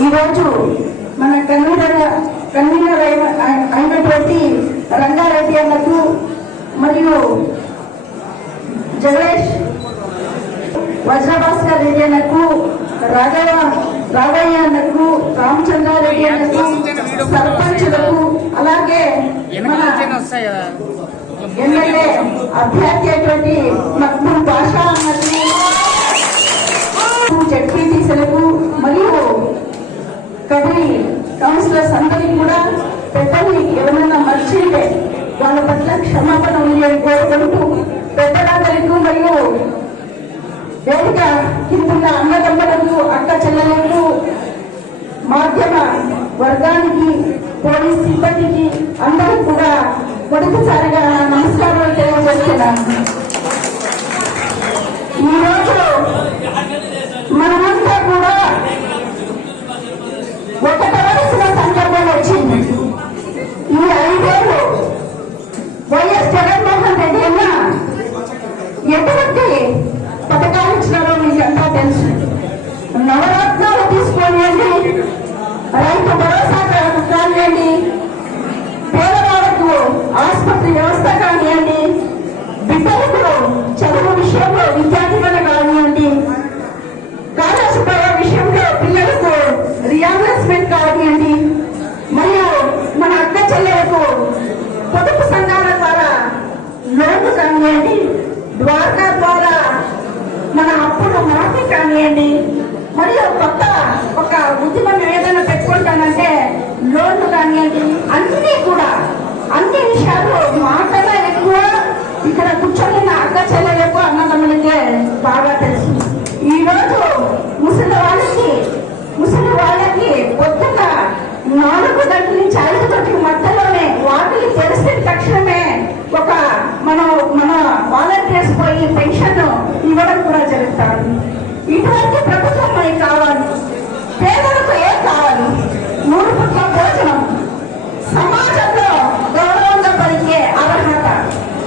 ఈరోజు మన convener convener అయిన అయినటువంటి రంగారెడ్డి అన్నకు మరియు జగేష్ వజ్రభాస్కర్ రెడ్డి అన్నకు రాఘవ రాఘయ్య అన్నకు రామచంద్రారెడ్డి అన్నకు సర్పంచులకు అలాగే మన ఎమ్మెల్యే అభ్యర్థి అయినటువంటి మక్బూల్ బాషా అన్నకు జడ్పీటీసీలకు మరియు కానీ కౌన్సిలర్స్ అందరికీ కూడా పెద్దల్ని ఎవరైనా మర్చింటే వాళ్ళ పట్ల క్షమాపణ ఉంది అని కోరుకుంటూ పెద్దలందరికీ మరియు వేదిక కింద అన్నదమ్ములకు అక్క చెల్లెలకు మాధ్యమ వర్గానికి పోలీస్ సిబ్బందికి అందరూ కూడా మొదటిసారిగా నమస్కారం కానివ్వండి ద్వారకా ద్వారా మన అప్పులు మాఫీ కానివ్వండి మరియు కొత్త ఒక ఉద్యమం ఏదైనా పెట్టుకుంటానంటే లోన్లు కానివ్వండి అన్నీ కూడా అన్ని విషయాలు మాటలే ఎక్కువ ఇక్కడ కూర్చొని అక్క చెల్లెలకు అన్నదమ్ములకే బాగా తెలుసు. ఈ రోజు ముసలి ముసలి ఇటువంటి ప్రభుత్వం మనకి కావాలి. పేదలకు ఏం కావాలి? మూడు పుట్ల భోజనం. సమాజంలో గౌరవంగా పలికే అర్హత.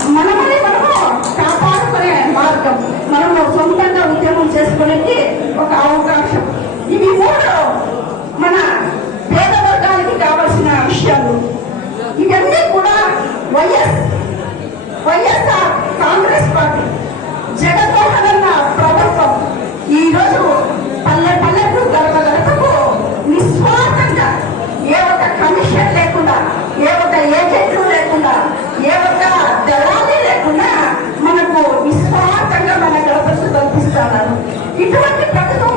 మనమని మనము కాపాడుకునే మార్గం. మనము సొంతంగా ఉద్యమం చేసుకునేకి ఒక అవకాశం. ఇవి మూడు మన పేద వర్గానికి కావలసిన విషయాలు. ఇవన్నీ కూడా వైఎస్ వైఎస్ఆర్ కాంగ్రెస్ ఇటువంటి ప్రభుత్వం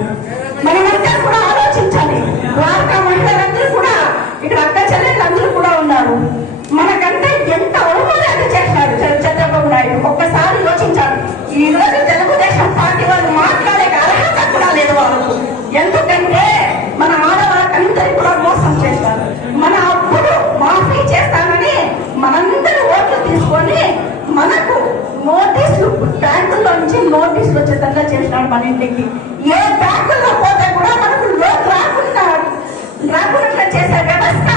వస్తా మనమంతా కూడా ఆలోచించాలి. ద్వారకా మహిళలందరూ కూడా ఇక్కడ అక్క చెల్లెళ్ళందరూ కూడా ఉన్నారు. మనకంటే ఎంత అవమానాన్ని చేశారు చ- చంద్రబాబు నాయుడు? ఒక్కసారి యోచించాలి ఈ రోజు తెలుగుదేశం పార్టీ వాళ్ళు మాట్లాడే అర్హత కూడా లేదు వాళ్ళకు. ఎందుకంటే మన ఆడవాళ్ళకందరూ కూడా మోసం చేస్తారు మన అప్పుడు మాఫీ చేస్తామని మనందరూ ఓట్లు తీసుకొని మనకు నోటీసులు బ్యాంకుల్లో నుంచి నోటీసులు వచ్చేటట్లా మన ఇంటికి ఏ బ్యాంకుల్లో పోతే కూడా మనకు లోన్ రాకుండా రాకుండా చేసే వ్యవస్థ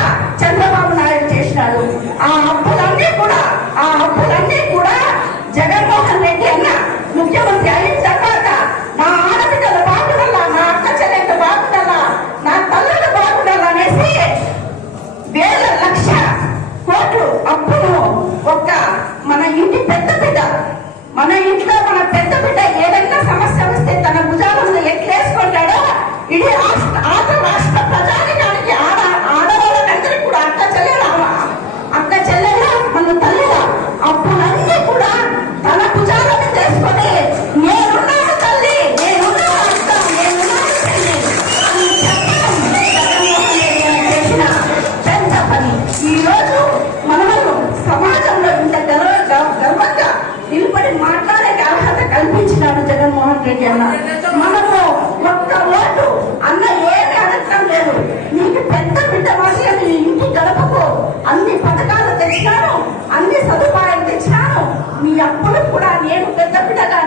చంద్రబాబు నాయుడు చేసినాడు. ఆ అప్పులన్నీ కూడా ఆ అప్పులన్నీ కూడా జగన్మోహన్ రెడ్డి అన్న ముఖ్యమంత్రి అయిన తర్వాత నా ఆడపిల్లల బాగుండాలా నా అక్క చెల్లెళ్ళ బాగుండాలా నా తల్లుల బాగుండాలా అనేసి వేల లక్ష కోట్లు అప్పులు ఒక్క మన ఇంటి పెద్ద పెద్ద మన ఇంట్లో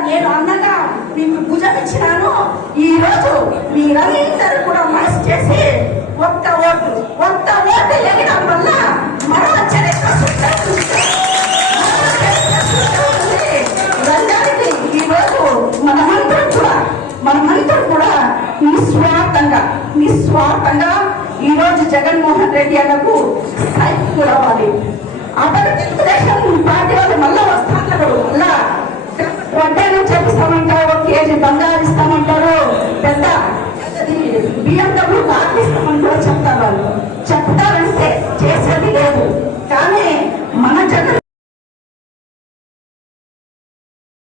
నేను అన్నగా మీకు భుజం ఇచ్చినాను ఈ రోజు మీరందరూ కూడా మనసు చేసి ఒక్క ఓటు ఒక్క ఓటు ఎగడం వల్ల మరో చరిత్ర రంగానికి ఈ రోజు మనమందరం కూడా మనమందరం కూడా నిస్వార్థంగా నిస్వార్థంగా ఈ రోజు జగన్మోహన్ రెడ్డి అన్నకు సైకి కూడా అవ్వాలి అతను తెలుగుదేశం పార్టీ వాళ్ళు మళ్ళా వస్తాను మళ్ళా వడ్డీలు చెప్పిస్తామంటారు ఒక కేజీ బంగారు ఇస్తామంటారు. పెద్ద బిఎండబ్ల్యూ కార్లు ఇస్తామని కూడా చెప్తారు వాళ్ళు. చెప్తారంటే చేసేది లేదు. కానీ మన జగన్